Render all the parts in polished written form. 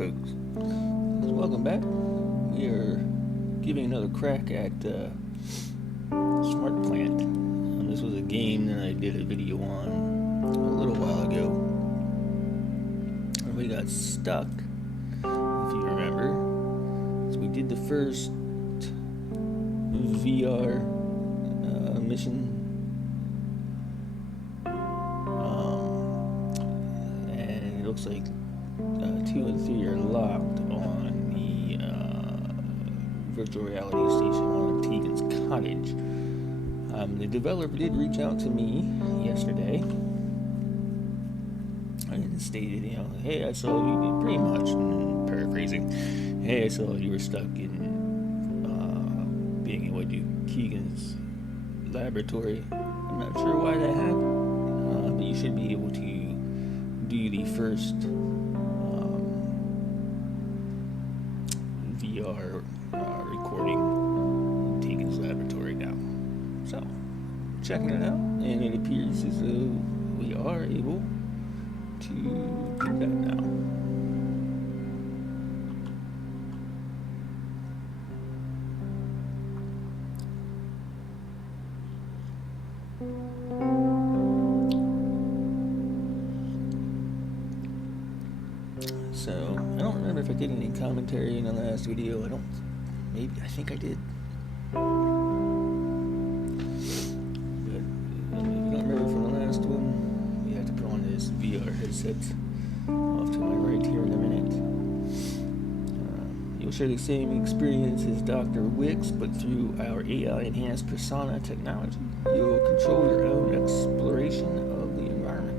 folks. Welcome back. We are giving another crack at SMARTplant. This was a game that I did a video on a little while ago. And we got stuck, if you remember. So we did the first VR mission. And it looks like 2 and 3 are locked on the virtual reality station on Tegan's cottage. The developer did reach out to me yesterday and stated, hey, I saw you, pretty much, paraphrasing, hey, I saw you were stuck in being able to do Keegan's laboratory. I'm not sure why that happened, but you should be able to do the first VR recording in Tegan's laboratory now. So, checking it out, and it appears as though we are able to do that now. So, I don't remember if I did any commentary in the last video. I think I did. But if you don't remember from the last one, we have to put on this VR headset off to my right here in a minute. You'll share the same experience as Dr. Wicks, but through our AI-enhanced persona technology, you'll control your own exploration of the environment.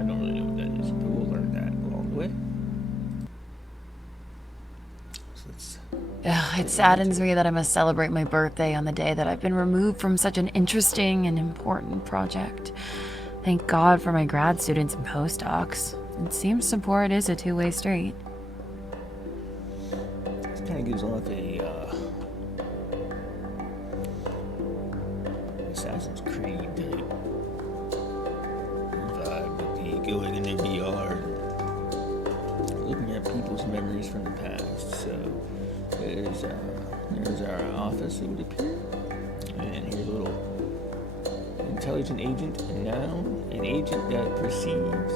I don't really know what that is, but we'll learn that along the way. It saddens me that I must celebrate my birthday on the day that I've been removed from such an interesting and important project. Thank God for my grad students and postdocs. It seems support is a two-way street. This kind of gives off a Assassin's Creed type vibe with the going into VR, looking at people's memories from the past. So there's our office, it would appear, and here's a little intelligent agent, and now an agent that perceives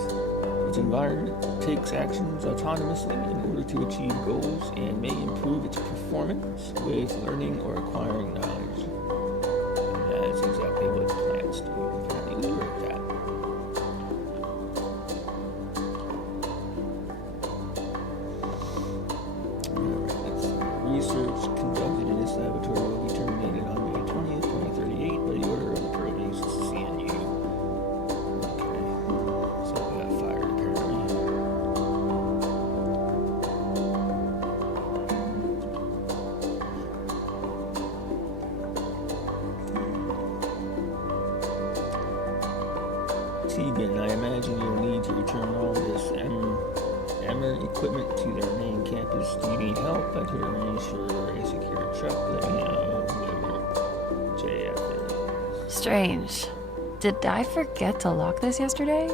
its environment, takes actions autonomously in order to achieve goals, and may improve its performance with learning or acquiring knowledge. And that's exactly what plants do. Apparently we work that. Research conducted in this laboratory will be terminated on May 20th, 2038 by the order of the Produce CNU. Okay, so we got fired apparently. Tegan, I imagine you'll need to return all this Emmer equipment to their main campus. Do you need help? I could arrange for a secure truck. Let me know whoever JF is. Strange. Did I forget to lock this yesterday?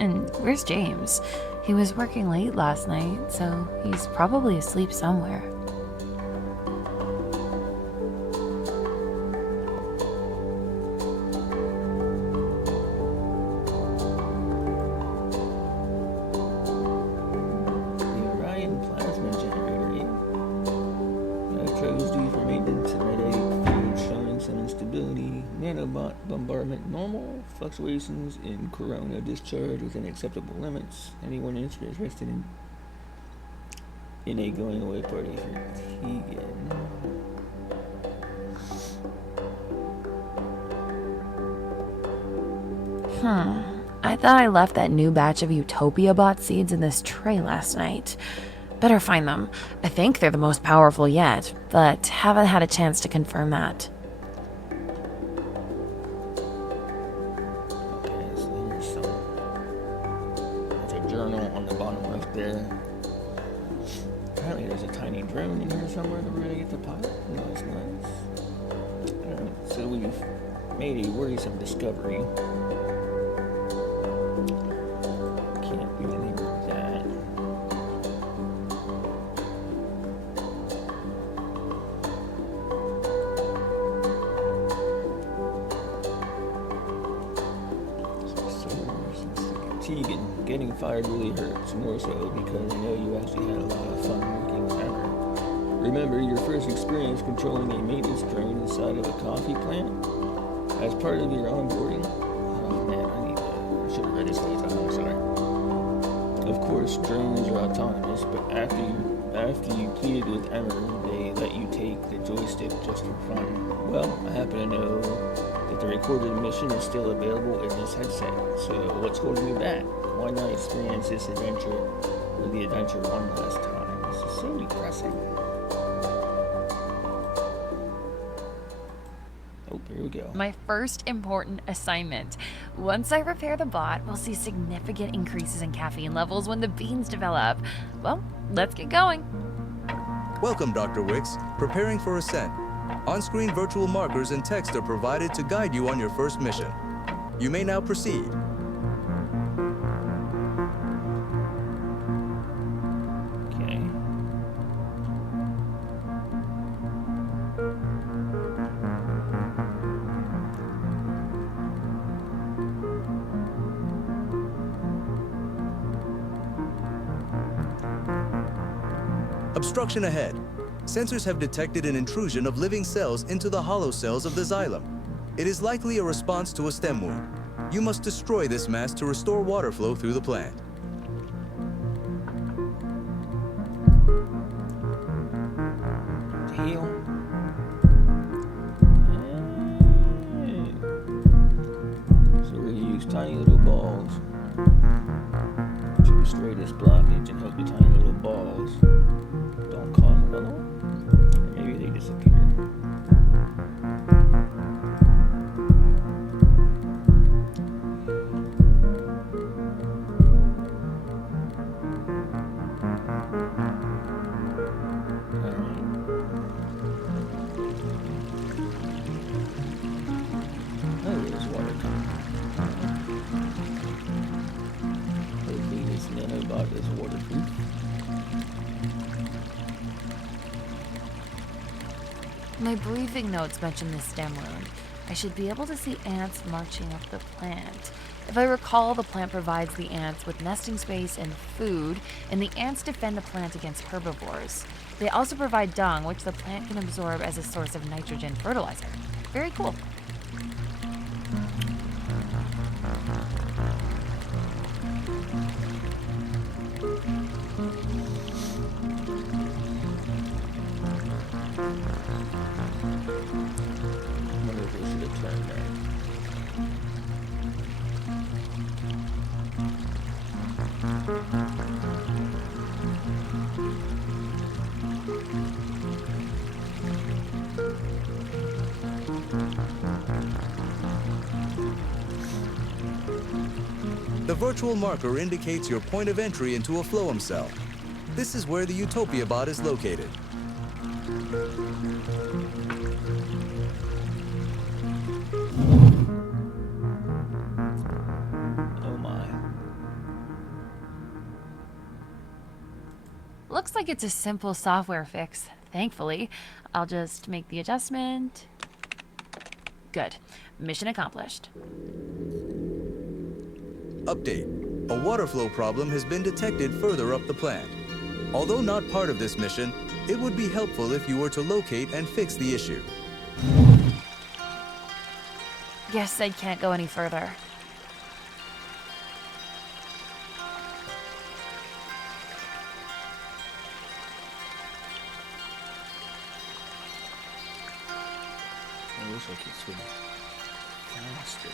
And where's James? He was working late last night, so he's probably asleep somewhere. Nanobot bombardment normal. Fluctuations in corona discharge within acceptable limits. Anyone interested in a going away party for Tegan? I thought I left that new batch of Utopia bot seeds in this tray last night. Better find them. I think they're the most powerful yet, but haven't had a chance to confirm that. Journal on the bottom left there. Apparently there's a tiny drone in here somewhere that we're gonna get to pilot. Nice. Alright, so we've made a worrisome discovery. Can't do anything with that. Tegan, getting fired really hurts, more so because I know you actually had a lot of fun working with Emmer. Remember your first experience controlling a maintenance drone inside of a coffee plant? As part of your onboarding? Oh man, I should have read this last time, I'm sorry. Of course, drones are autonomous, but after you pleaded with Emmer, they let you take the joystick just for fun. Well, I happen to know that the recorded mission is still available in this headset, so what's holding you back? Why not experience this adventure or the adventure one last time? This is so depressing. Oh, here we go. My first important assignment. Once I repair the bot, we'll see significant increases in caffeine levels when the beans develop. Well, let's get going. Welcome, Dr. Wicks. Preparing for ascent. On-screen virtual markers and text are provided to guide you on your first mission. You may now proceed. Okay. Obstruction ahead. Sensors have detected an intrusion of living cells into the hollow cells of the xylem. It is likely a response to a stem wound. You must destroy this mass to restore water flow through the plant. Heal. So we're gonna use tiny little balls to destroy this blockage and hope the tiny little balls don't cause another one. Or maybe they disappear. Is waterproof. My briefing notes mention this stem wound. I should be able to see ants marching up the plant. If I recall, the plant provides the ants with nesting space and food, and the ants defend the plant against herbivores. They also provide dung, which the plant can absorb as a source of nitrogen fertilizer. Very cool. The virtual marker indicates your point of entry into a phloem cell. This is where the Utopia bot is located. Oh my. Looks like it's a simple software fix, thankfully. I'll just make the adjustment. Good. Mission accomplished. Update. A water flow problem has been detected further up the plant. Although not part of this mission, it would be helpful if you were to locate and fix the issue. Guess I can't go any further. I wish I could swim faster.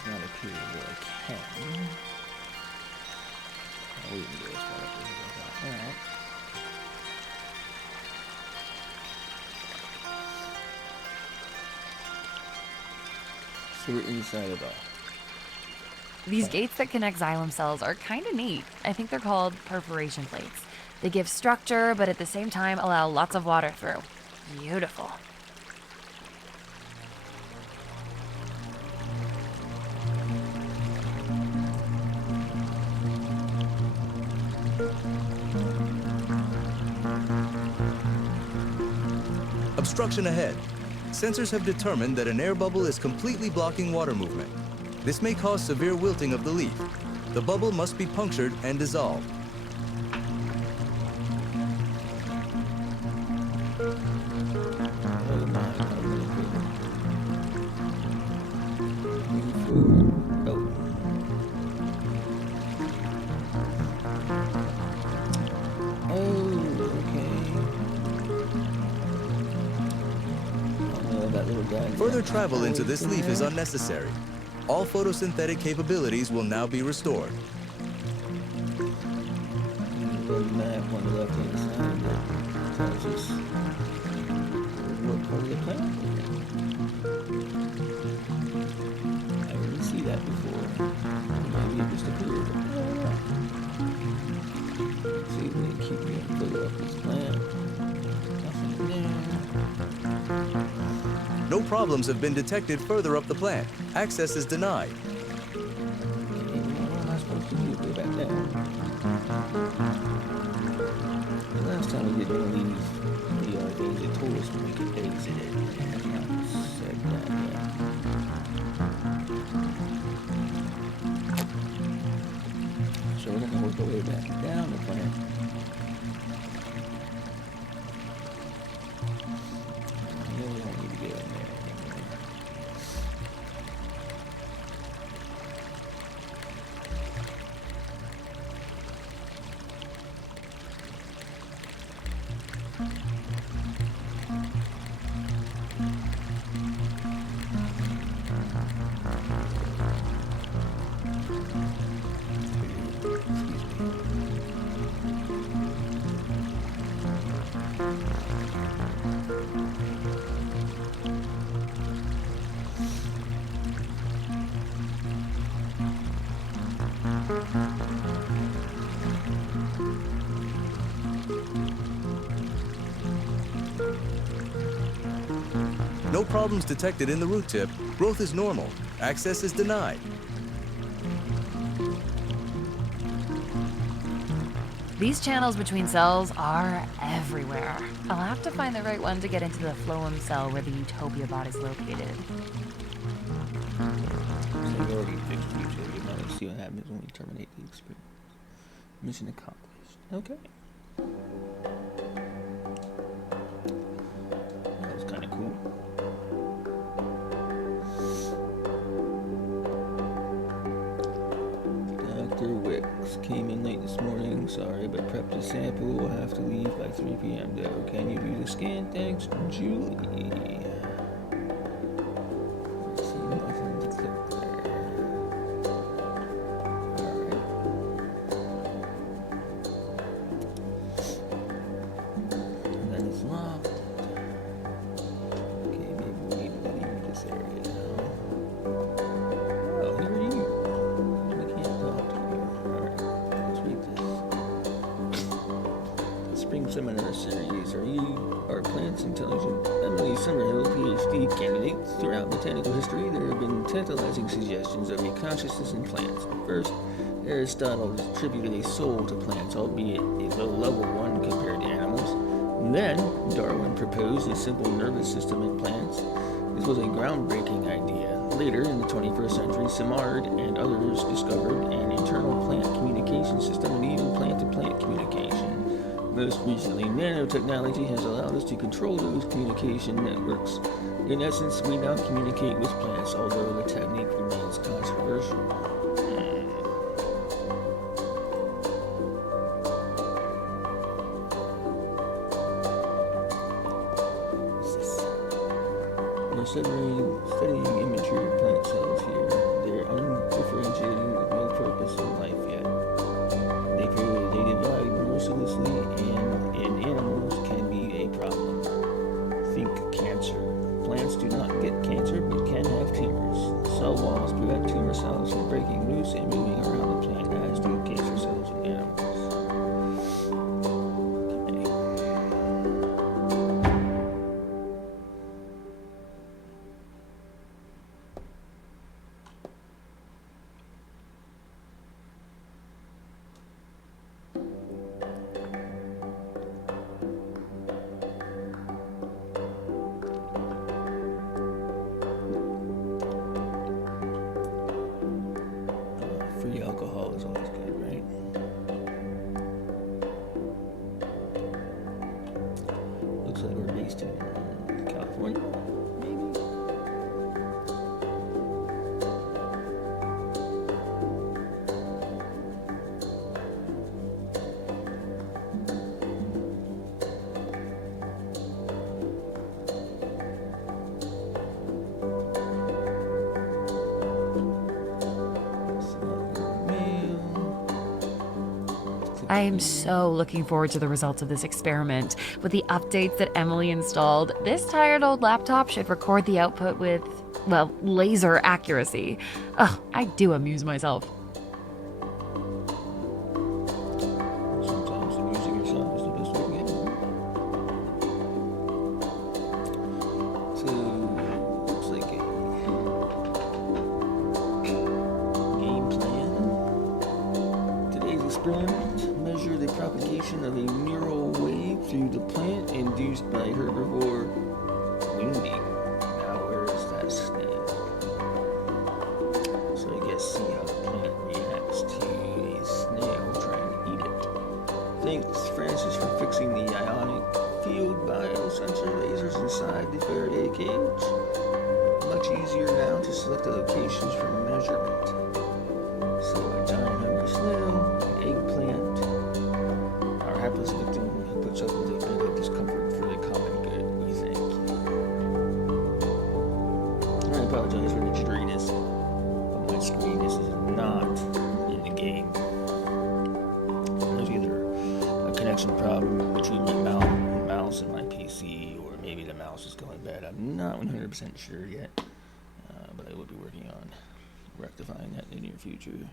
It's not appear where I can. I wouldn't go as far up as I thought. Alright. So we're inside of a... These gates that connect xylem cells are kind of neat. I think they're called perforation plates. They give structure, but at the same time allow lots of water through. Beautiful. Obstruction ahead. Sensors have determined that an air bubble is completely blocking water movement. This may cause severe wilting of the leaf. The bubble must be punctured and dissolved. Oh my, Further travel into this leaf is unnecessary. All photosynthetic capabilities will now be restored. The map on the left-hand side that tells us what part of the plant. I didn't see that before. Maybe it just appeared. See if we can keep getting further up this plant. Nothing there. No problems have been detected further up the plant. Access is denied. What am I supposed to do? Go back down. The last time we did one of these VR things, it told us when we could exit it. It has not said that yet. So we're going to work our way back down the plant. We don't need to go in there anymore. No problems detected in the root tip. Growth is normal. Access is denied. These channels between cells are everywhere. I'll have to find the right one to get into the phloem cell where the Utopia bot is located. So we already fixed Utopia. Now let's see what happens when we terminate the experiment. Mission accomplished. Okay. That was kind of cool. Dr. Wicks came in late this morning. Sorry, but prepped a sample. We'll have to leave by 3 p.m. though. Can you do the scan? Thanks, Julie. Let's see, nothing to click there. Alright. And then it's locked. Okay, maybe we need to leave this area now. Oh, who are you? We can't talk to you. Alright, let's read this. Spring Seminar Series. Are plants intelligent? Emily Summerhill, PhD candidates. Throughout botanical history, there have been tantalizing suggestions of a consciousness in plants. First, Aristotle attributed a soul to plants, albeit a low-level one compared to animals. Then, Darwin proposed a simple nervous system in plants. This was a groundbreaking idea. Later, in the 21st century, Simard and others discovered an internal plant communication system and even plant-to-plant communication. Most recently, nanotechnology has allowed us to control those communication networks. In essence, we now communicate with plants, although the technique remains controversial. We're studying immature plant cells here. They're undifferentiating with no purpose in life yet. They divide mercilessly and in animals can be a problem. Think cancer. Plants do not get cancer but can have tumors. Cell walls prevent tumor cells from breaking loose and moving around the plant, as do cancer cells in animals. California, maybe? I am so looking forward to the results of this experiment. With the updates that Emily installed, this tired old laptop should record the output with, well, laser accuracy. Ugh, I do amuse myself. Sometimes amusing yourself is the best way to get it. So, looks like a game plan. Today's experiment: measure the propagation of a neural wave through the plant induced by herbivore wounding. Now, where is that snail? So I guess see how the plant reacts to a snail trying to eat it. Thanks, Francis, for fixing the ionic field biosensor lasers inside the Faraday cage. Much easier now to select the locations for measurement. So a giant hungry snail, an eggplant, our hapless victim who puts up with a bit of discomfort for the common good, we think. I apologize for the jitteriness of my screen. This is not in the game. There's either a connection problem between my mouse and my PC, or maybe the mouse is going bad. I'm not 100% sure yet, but I will be working on rectifying that in the near future.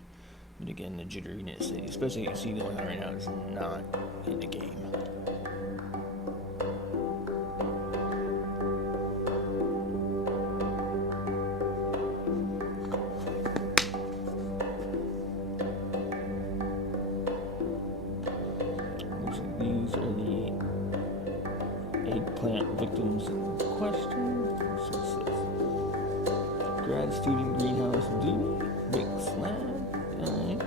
But again, the jitteriness, especially you see going on right now, is not in the game. Looks like these are the eggplant victims in question. So it says, grad student greenhouse duty, mix lab. Alright.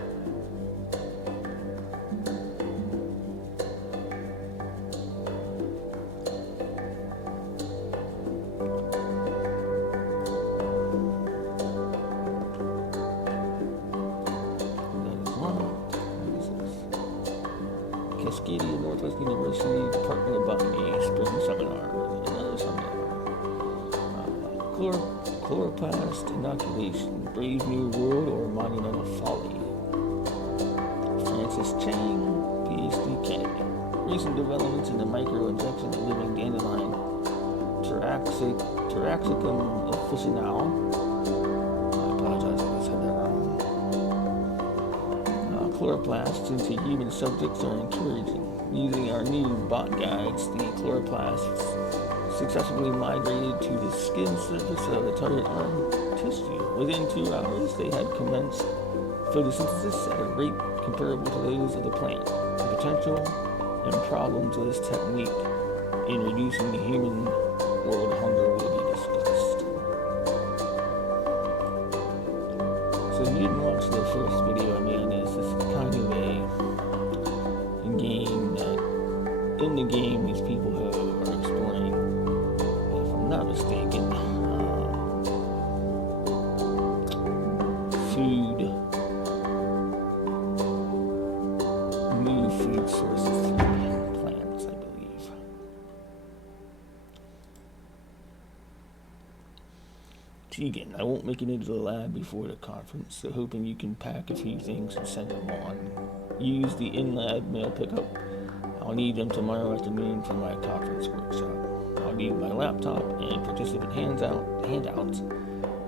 Cascadia Northwest University Department of Botany Spring Seminar. Another seminar. Chloroplast inoculation, Brave New World or Monumental Folly. Francis Chang, PhD candidate. Recent developments in the microinjection of living dandelion Taraxacum officinale. I apologize if I said that wrong. Chloroplasts into human subjects are encouraging. Using our new bot guides, the chloroplasts successfully migrated to the skin surface of the target arm tissue. Within 2 hours, they had commenced photosynthesis at a rate comparable to those of the plant. The potential and problems of this technique in reducing the human world hunger will be discussed. So if you didn't watch the first video I made on this, is kind of a game that, in the game, these people are exploring, if I'm not mistaken, new food sources through plants, I believe. Tegan, I won't make it into the lab before the conference, so hoping you can pack a few things and send them on. Use the in-lab mail pickup. I'll need them tomorrow afternoon for my conference workshop. I'll need my laptop and participant handouts,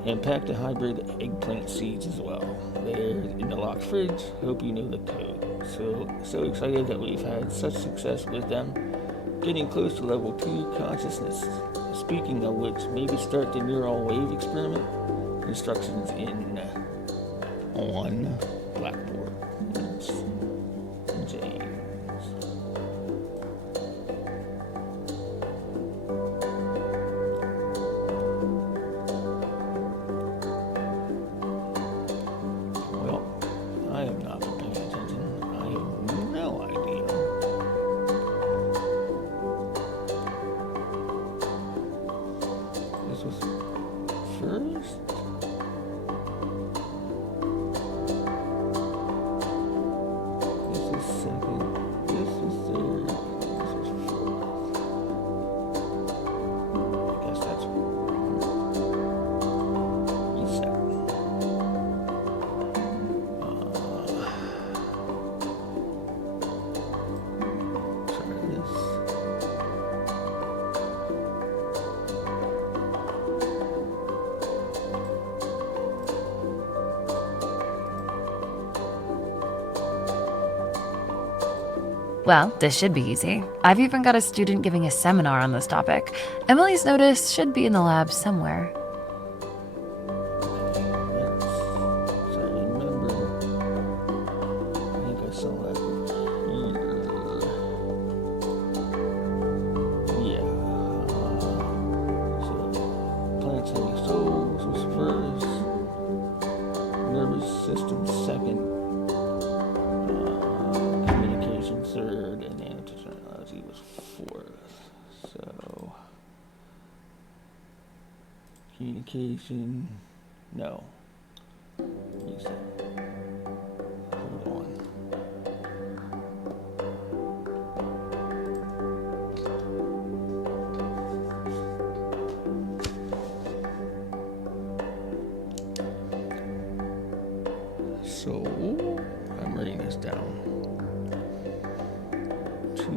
and pack the hybrid eggplant seeds as well. They're in the locked fridge. Hope you know the code. So excited that we've had such success with them. Getting close to level 2 consciousness. Speaking of which, maybe start the neural wave experiment. Instructions on Blackboard. It's James. Well, I have not been paying attention. I have no idea. first. This is second. This is third. This is fourth. I guess that's wrong. Reset. Try this. Well, this should be easy. I've even got a student giving a seminar on this topic. Emily's notice should be in the lab somewhere. So I remember, I think I saw that here. Yeah. So, plants having souls was first, nervous system second, communication third, and nanotechnology was fourth. So, communication, no. Reset. Hold on. So, I'm writing this down. To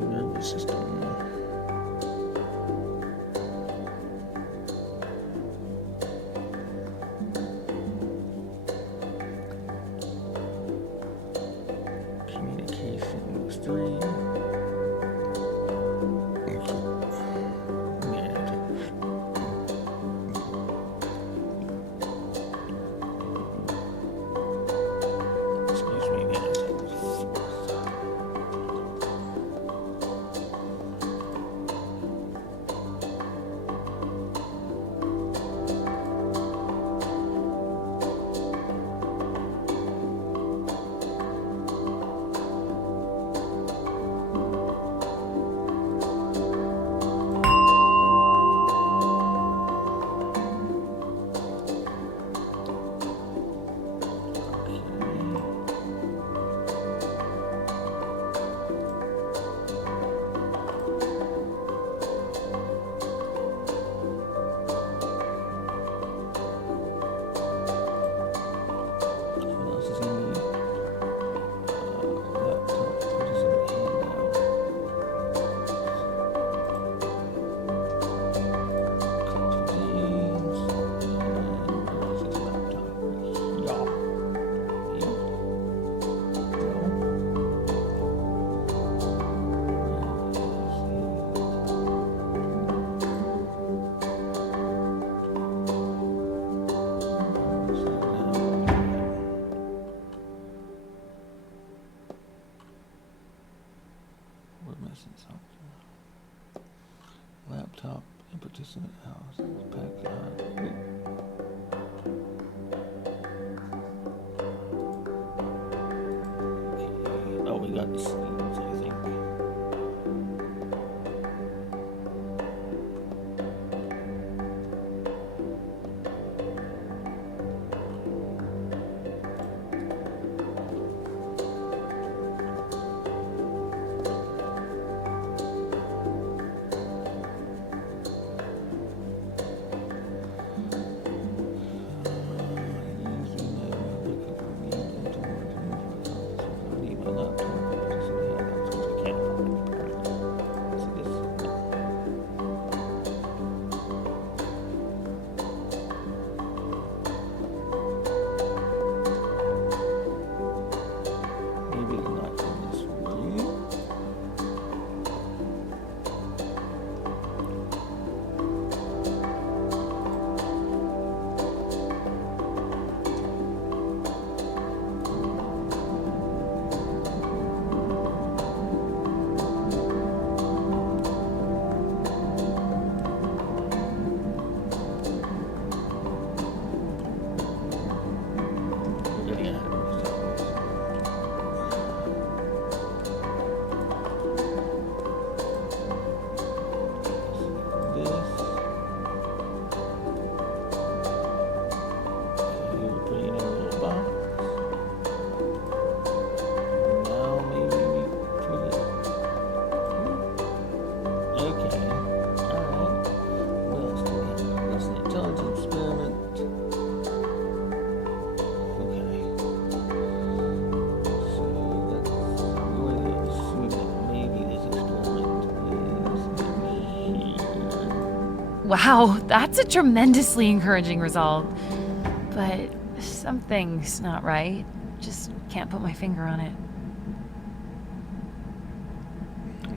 nervous system. Communication was 3. Excuse me, nanotech was 4th. What else is in the laptop? What is in the handout? Couple things. And where is his laptop? Yeah. Yeah. No. We're missing something. Laptop and participant house. Pack okay. Oh, we got the sleeves, I think. Okay. Alright. What else do we have? That's an intelligence experiment. Okay. So that's going to assume that maybe this experiment is here. Wow, that's a tremendously encouraging result. But something's not right. Just can't put my finger on it.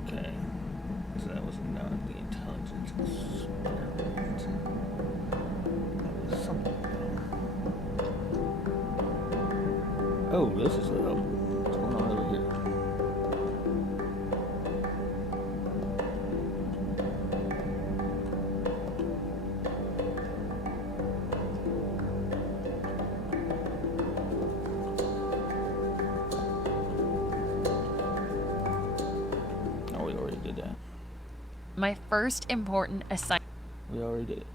Okay. So that was not the intelligence experiment. That was something though. Oh, this is it. What's going on over here? Oh, we already did that. My first important assignment. We already did it.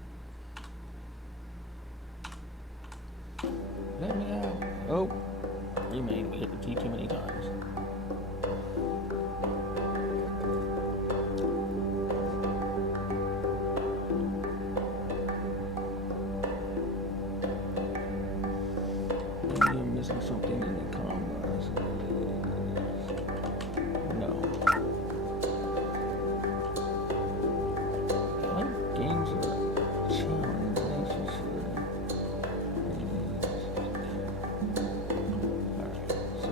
Let me out. Oh. Remain. We hit the T too many times. Maybe I'm missing something in the combos. No. What games are challenge necessary? Alright, so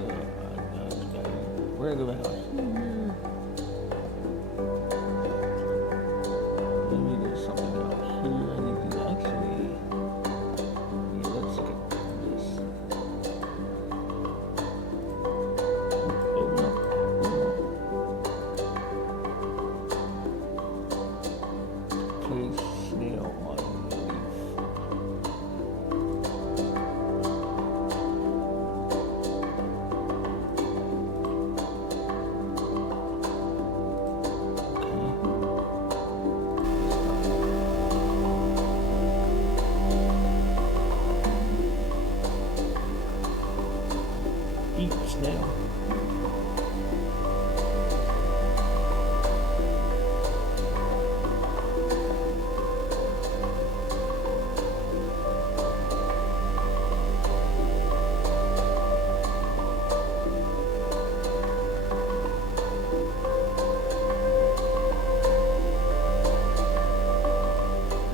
where do I go? Maybe there's something out here I need to actually. Yeah, let's look at this. Oh no. Place snail on leaf. Eat snail.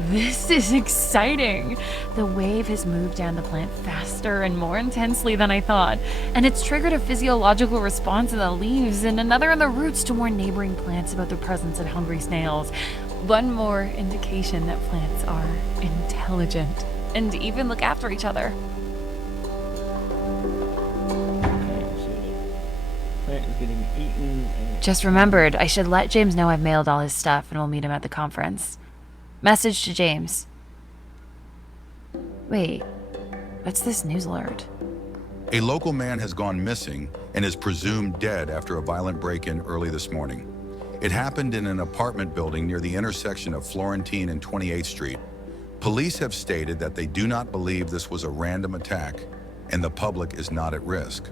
This is exciting. The wave has moved down the plant faster and more intensely than I thought, and it's triggered a physiological response in the leaves and another in the roots to warn neighboring plants about the presence of hungry snails. One more indication that plants are intelligent and even look after each other. Okay, so the plant is getting eaten and Just remembered, I should let James know I've mailed all his stuff and we'll meet him at the conference. Message to James. Wait, what's this news alert? A local man has gone missing and is presumed dead after a violent break-in early this morning. It happened in an apartment building near the intersection of Florentine and 28th Street. Police have stated that they do not believe this was a random attack and the public is not at risk.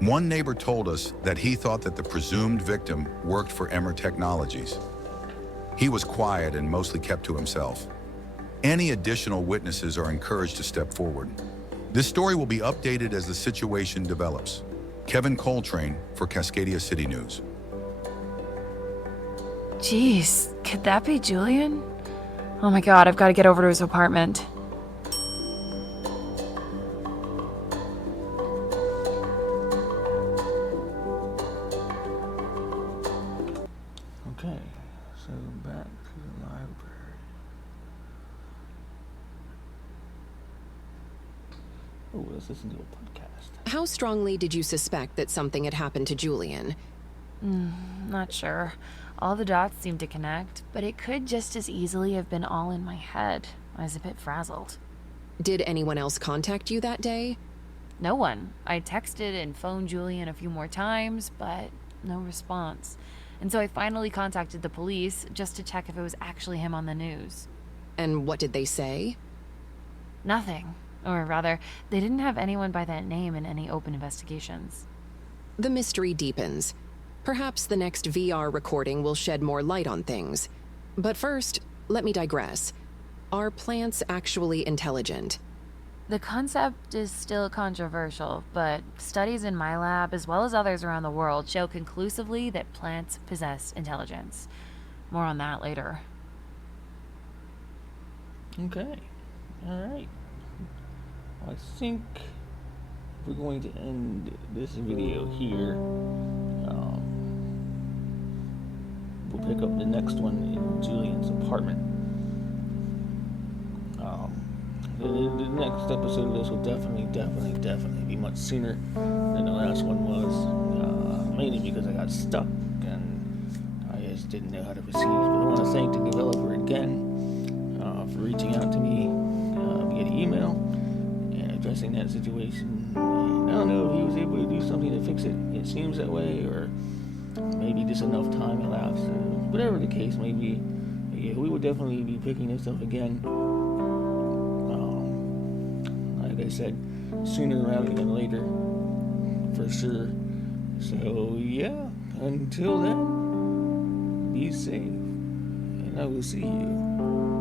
One neighbor told us that he thought that the presumed victim worked for Emmer Technologies. He was quiet and mostly kept to himself. Any additional witnesses are encouraged to step forward. This story will be updated as the situation develops. Kevin Coltrane for Cascadia City News. Jeez, could that be Julian? Oh my god, I've got to get over to his apartment. okay, so back to the library. Oh, let's listen to a podcast. How strongly did you suspect that something had happened to Julian? Not sure. All the dots seem to connect, but it could just as easily have been all in my head. I was a bit frazzled. Did anyone else contact you that day? No one. I texted and phoned Julian a few more times, but no response. And so I finally contacted the police just to check if it was actually him on the news. And what did they say? Nothing. Or rather, they didn't have anyone by that name in any open investigations. The mystery deepens. Perhaps the next VR recording will shed more light on things. But first, let me digress. Are plants actually intelligent? The concept is still controversial, but studies in my lab, as well as others around the world, show conclusively that plants possess intelligence. More on that later. Okay. Alright. I think we're going to end this video here. We'll pick up the next one in Julian's apartment. The next episode of this will definitely be much sooner than the last one was. Mainly because I got stuck and I just didn't know how to proceed. But I want to thank the developer again for reaching out to me via email and addressing that situation. And I don't know if he was able to do something to fix it. It seems that way, or maybe just enough time elapsed. Whatever the case may be, yeah, we will definitely be picking this up again. Like I said, sooner rather than later, for sure. So yeah, until then, be safe, and I will see you